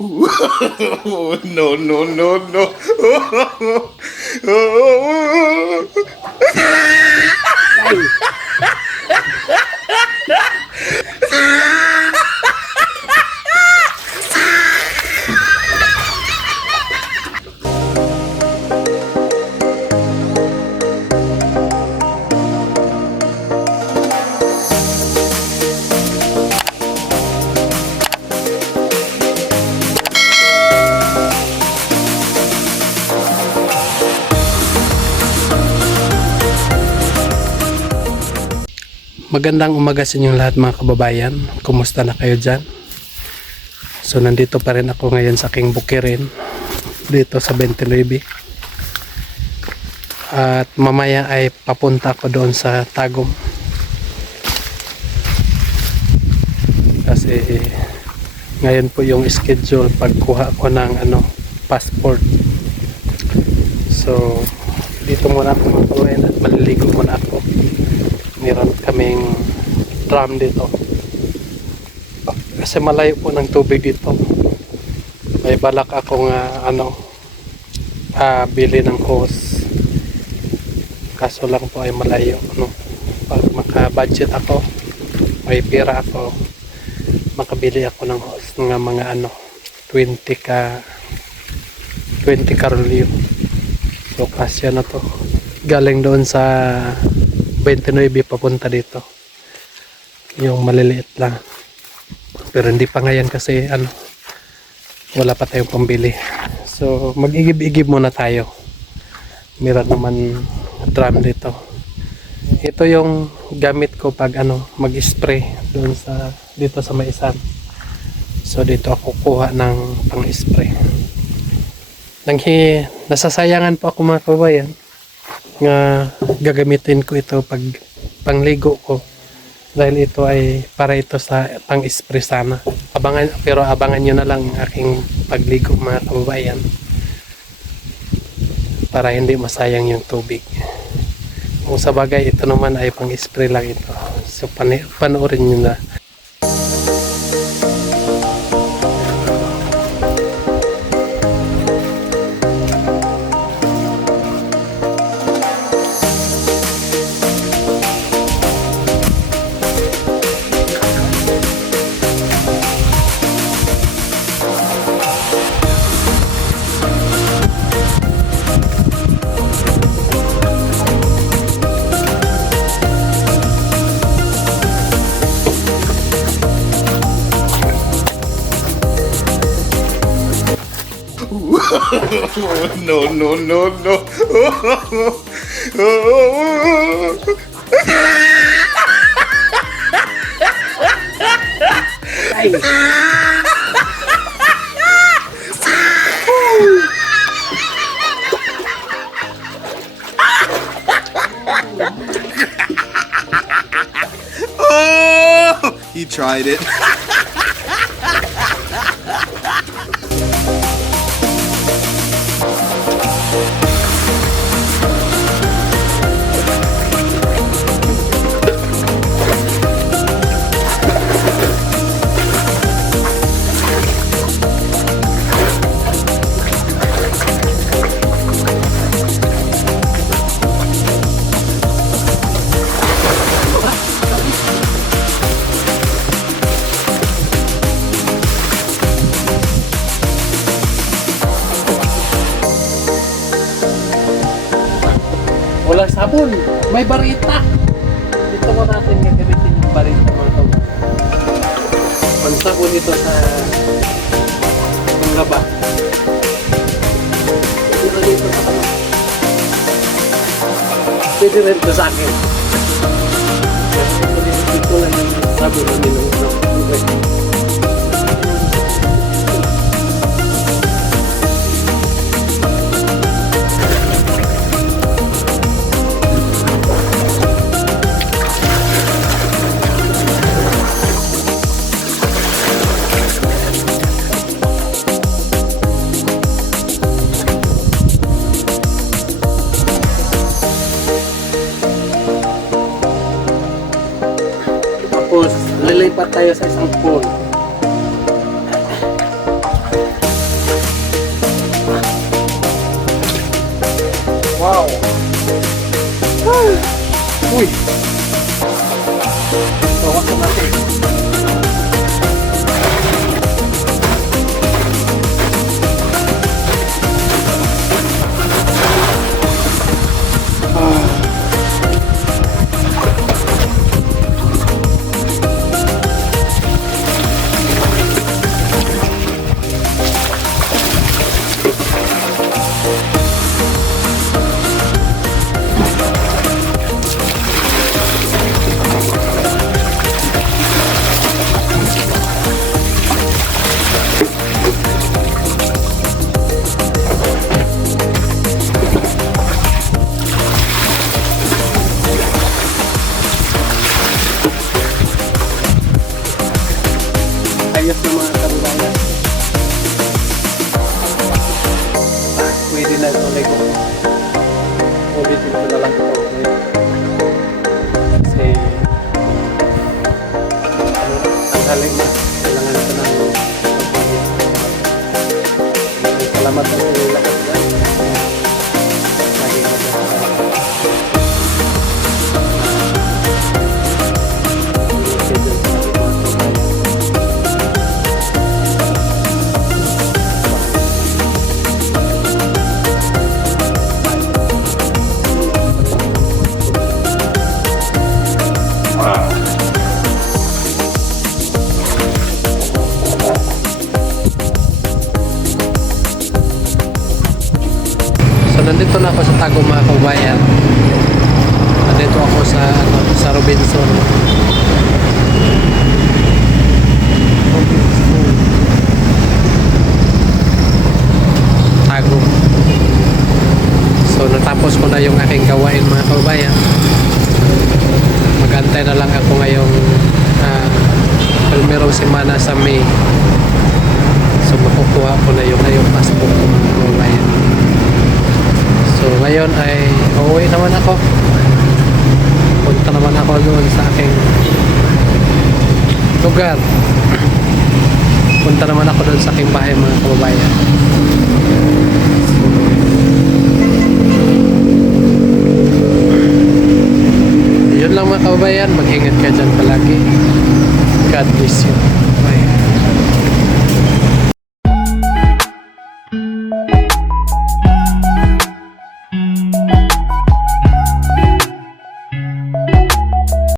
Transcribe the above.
No, no, no, no. Magandang umaga sa inyong lahat mga kababayan. Kumusta na kayo dyan? So nandito pa rin ako ngayon sa aking bukirin dito sa 29. At mamaya ay papunta ako doon sa Tagum. Kasi ngayon po yung schedule pagkuha ko ng passport. So dito muna ako magkuhin at maliligo muna ako. Meron kaming drum dito kasi malayo po ng tubig dito. May balak akong bili ng hose, kaso lang po ay malayo, pag maka-budget ako, may pera ako, makabili ako ng hose ng mga 20 karolyo. So kasya na to, galing doon sa 29 papunta dito, yung maliliit lang, pero hindi pa ngayon kasi wala pa tayong pambili. So mag-igib-igib muna tayo. Meron naman drum dito. Ito yung gamit ko pag mag-spray doon dito sa Maisan. So dito ako kuha ng pang-spray. Nasasayangan po ako mga kabayan nga gagamitin ko ito pag pangligo ko, dahil ito ay para ito sa pang-spray sana. Abangan nyo na lang aking pagligo mga kababayan, para hindi masayang yung tubig. Kung sa bagay ito naman ay pang-spray lang ito. So panoorin nyo na. No, no, no, no. Oh, he tried it. Walang sabon, may barita. Dito mo natin gagamitin yung barita mga tao. Pansabon ito sa laba. Dito dito sa kanya. Pwede rin ito sa akin. Ito lang yung sabon na minong. Tapos lilipat tayo sa isang pool. Uy! Bawas na natin. Ayos na mga kababayan. Pwede na ito lego. Ulitin ko na lang ito. Kasi ang haling na kailangan ko ng pagpapit. Salamat na rin lakas na. Maging maganda. So nandito na ako sa Tagum mga kabayan. Nandito ako sa Robinson. Tagum. So natapos ko na yung aking gawain mga kabayan. Magantay na lang ako ngayong Palmerong semana sa May. So makukuha ko na yung passport ko mga kabayan. So ngayon ay uuwi naman ako. Punta naman ako doon sa aking lugar. Punta naman ako doon sa aking bahay mga kababayan. Yun lang mga kababayan. Mag-ingat ka dyan palagi. God bless you.